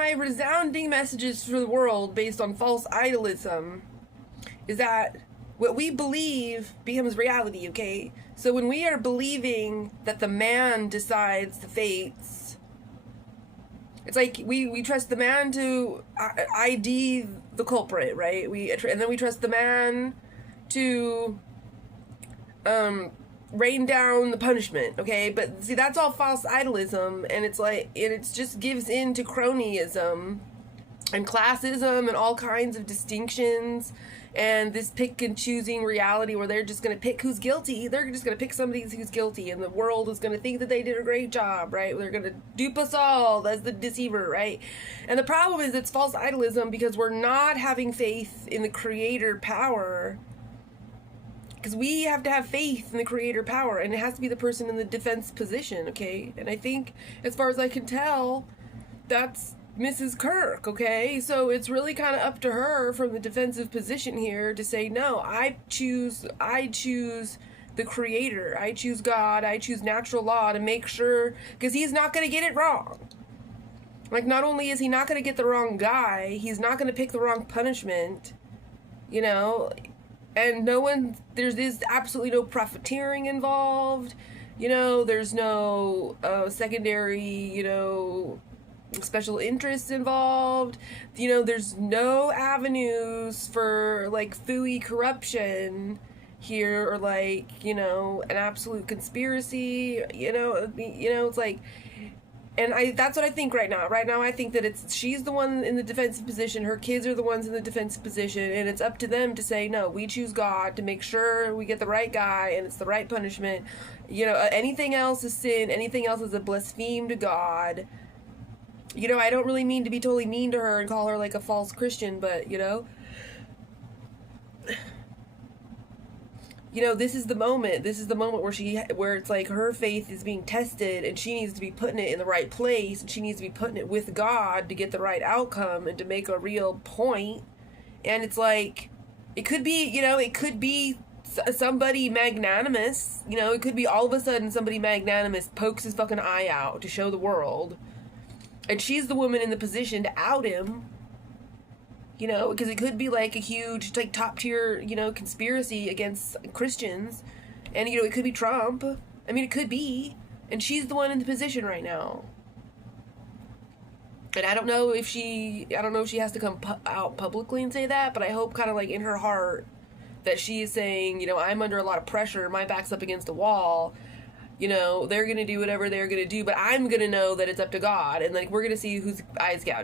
my resounding messages for the world based on false idolism is that what we believe becomes reality, okay? So when we are believing that the man decides the fates, it's like we trust the man to ID the culprit, right? And then we trust the man to rain down the punishment, okay? But see, that's all false idolism, and it's like it just gives in to cronyism and classism and all kinds of distinctions and this pick and choosing reality where they're just going to pick who's guilty. They're just going to pick somebody who's guilty, and the world is going to think that they did a great job, right? They're going to dupe us all as the deceiver, right? And the problem is it's false idolism because we're not having faith in the creator power. Because we have to have faith in the creator power, and it has to be the person in the defense position, okay? And I think, as far as I can tell, that's Mrs. Kirk, okay? So it's really kind of up to her from the defensive position here to say, no, I choose the creator. I choose God. I choose natural law to make sure, because he's not going to get it wrong. Like, not only is he not going to get the wrong guy, he's not going to pick the wrong punishment, you know? And there's absolutely no profiteering involved, you know, there's no secondary, you know, special interests involved, you know, there's no avenues for, like, phooey corruption here, or, like, you know, an absolute conspiracy, you know, it's like, and that's what I think right now. Right now I think that she's the one in the defensive position, her kids are the ones in the defensive position, and it's up to them to say, no, we choose God to make sure we get the right guy and it's the right punishment. You know, anything else is sin, anything else is a blaspheme to God. You know, I don't really mean to be totally mean to her and call her like a false Christian, but, you know, this is the moment where it's like her faith is being tested, and she needs to be putting it in the right place, and she needs to be putting it with God to get the right outcome and to make a real point. And it's like, it could be somebody magnanimous, you know, it could be all of a sudden somebody magnanimous pokes his fucking eye out to show the world, and she's the woman in the position to out him. You know, because it could be like a huge, like, top tier, you know, conspiracy against Christians. And, you know, it could be Trump. I mean, it could be. And she's the one in the position right now. And I don't know if she has to come out publicly and say that, but I hope kind of like in her heart that she is saying, you know, I'm under a lot of pressure. My back's up against the wall. You know, they're going to do whatever they're going to do, but I'm going to know that it's up to God. And, like, we're going to see whose eyes gouge